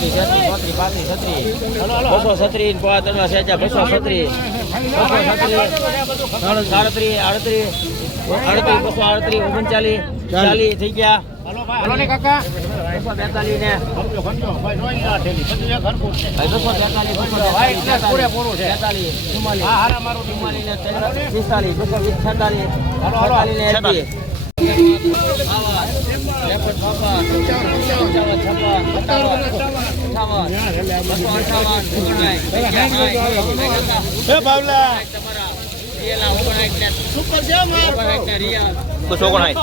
બત્રીસ છત્રી છત્રી પાંત્રીસ છત્રી. બસો છત્રી પાંચ સેજા બસો છત્રી. બસો છત્રીસ ત્રણ સાડત્રીસ આડત્રીસ આડત્રીસ બસો આડત્રીસ ઓગણચાલીસ ચાલીસ. થઈ ગયા. છેતાલીસ. બસો ઓગણાય.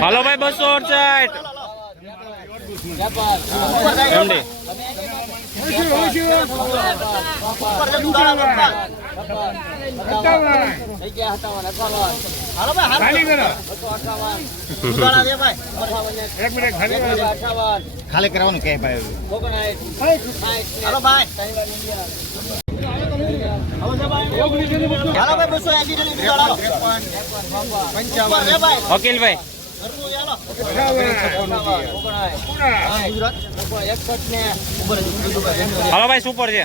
હાલો ભાઈ બસો અડસઠ એમડી ખાલી કરવાનું કે ભાઈ. હાલો ભાઈ. હાલો ભાઈ. હાલો ભાઈ સુપર છે?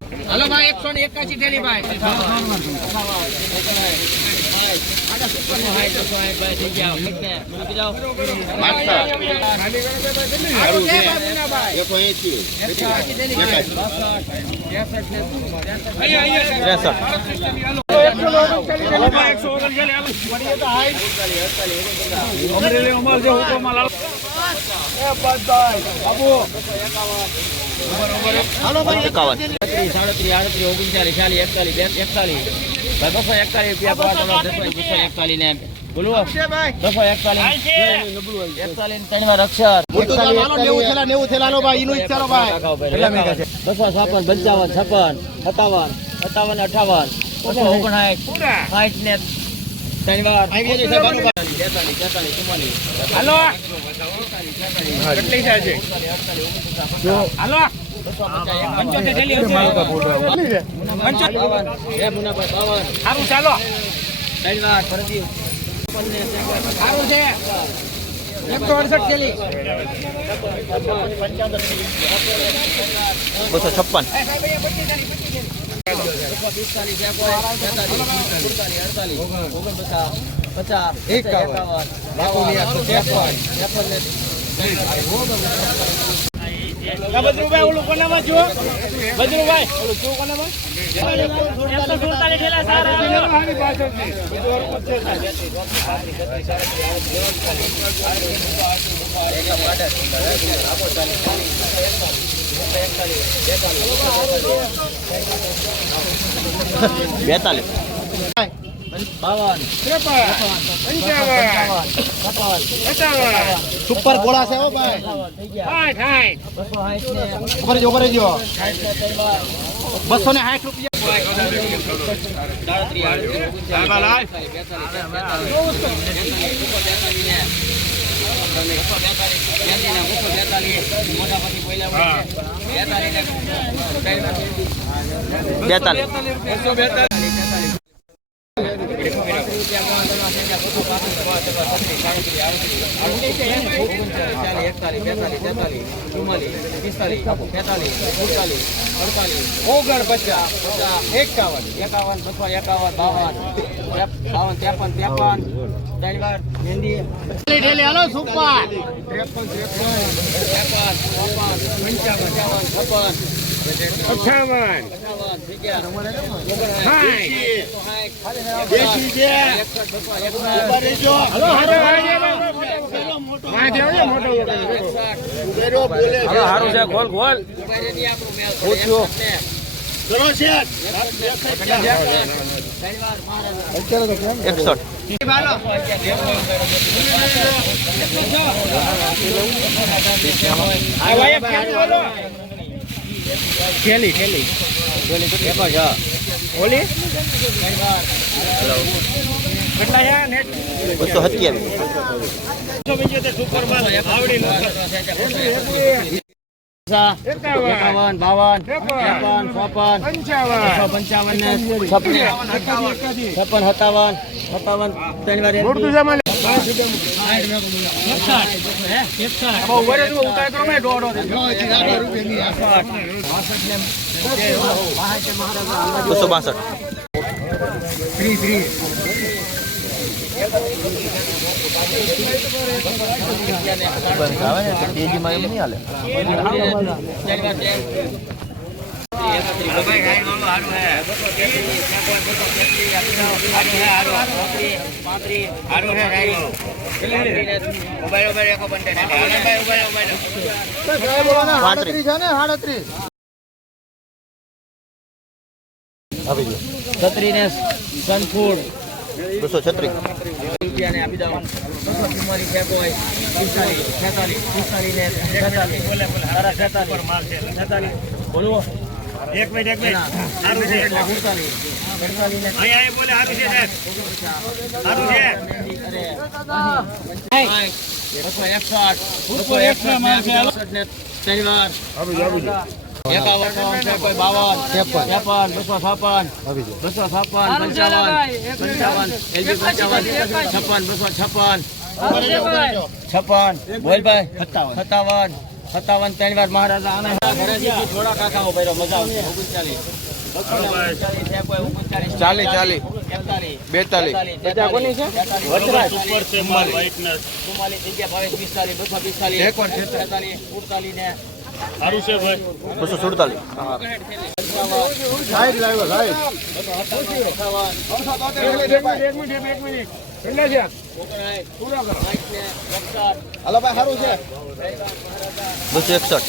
હલો ભાઈ એકસો ને એકાસી છે ભાઈ ત્રેસઠ બસો છપ્પન પંચાવન છપ્પન સત્તાવન સત્તાવન અઠાવન ચાલો. સારું છે. એકસો અડસઠ થેલી બસો છપ્પન. પિસ્તાલીસ એકોતેર અડતાલીસ ઓગણપચાસ પચાસ એકાવન બદરુભાઈ ઓલું કોનામાં જુઓ બજરૂભાઈ ઓલું શું કોનામાં થેલા સારા બેતાલીસ. સુપર ગોળા છે હો ભાઈ. ઉપર જો ઉપર જો બસો ને સાઠ રૂપિયા. ઓગણ પચાસ. એકાવન. એકાવન બસો એકાવન બાવન. બાવન ત્રેપન ત્રેપન મહેંદી હાલો. સુપર ત્રેપન ત્રેપન ચોપન પંચાવન પંચાવન છપ્પન અઠાવન છે સારું છે ગોલ ગોલ પૂછ્યું એકસઠ આ ભાઈ એક થેલી બોલો થેલી થેલી ઓલી બસો સત્યાવીસ. નો એકાવન બાવન ત્રેપન ચોપન પંચાવન. પંચાવન ને છપ્પન. છપ્પન. સત્તાવન સત્તાવન ત્રણ વાર બસો બાસઠ. આવે ને તેજીમાં એમ નહીં હાલે છત્રી ને સનફૂડ બસો છત્રીસ. આપી એક મિનિટ એક મિનિટ સારું છે. અહીંયા બોલે સારું છે સાહેબ સારું છે બસો એકસઠ બસો એકસઠ છપ્પન બોલભાઈ સત્તાવન સત્તાવન ત્રણ વાર મહારાજા આને થોડા કાકાઓ ભર્યો મજા આવશે ઓગણચાલીસ ચાલીસ, ચાલીસ. બેતાલીસ. સારું છે ભાઈ. બસો સુડતાલીસ. સાઈડ લાવ્યો સાઈડ. એક મિનિટ એક મિનિટ એક મિનિટ કેટલા છે હાલો ભાઈ સારું છે. બસો એકસઠ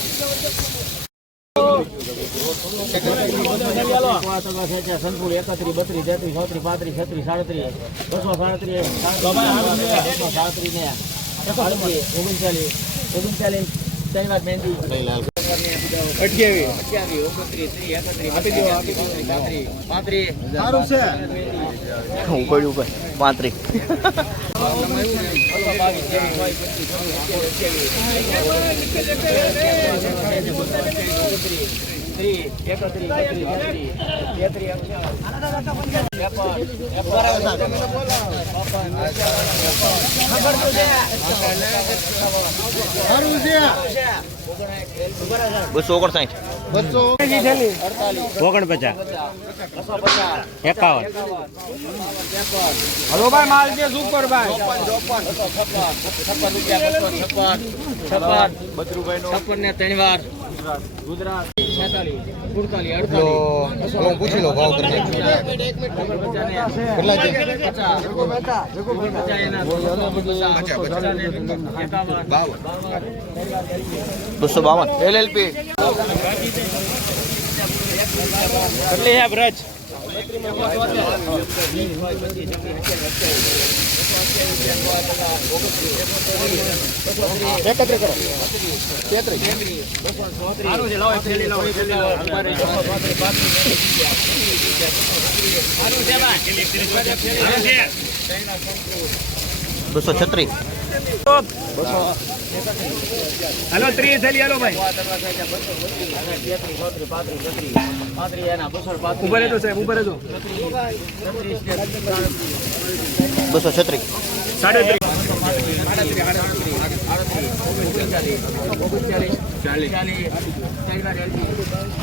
સંકુલ એકત્રીસ બત્રીસ તેત્રીસ ચોત્રીસ પાંત્રીસ છત્રીસ સાડત્રીસ બસો સાડત્રીસ સાડત્રીસ ને ઓગણચાલીસ ઓગણચાલીસ ત્રણ મહેંદી અઠ્યાવીસ અઠ્યાવીસ ઓગણત્રીસ ત્રીસ એકત્રીસ પાંત્રીસ સારું છે પડ્યું ભાઈ પાંત્રીસ છે બસો ઓગણસાઠ. બસો ઓગણપચાસ. એકાવન. હલો ભાઈ માલ છે સુપર ભાઈ. છપ્પન રૂપિયા બસો છપ્પન છપ્પન. છપ્પન ને ત્રણ વાર. ગુજરાત. હું પૂછી લો ભાવ કરી કેટલા કેટલા છે બસો બાવન એલએલપી કેટલી છે બ્રજ એકત્રીસ. કરો બસો છત્રીસ હલો ત્રીસ થેલી હલો ભાઈ ઉપર રહેજો સાહેબ ઉપર રહેજો બસો છત્રીસ સાડત્રીસ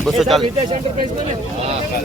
બસો ચાલીસ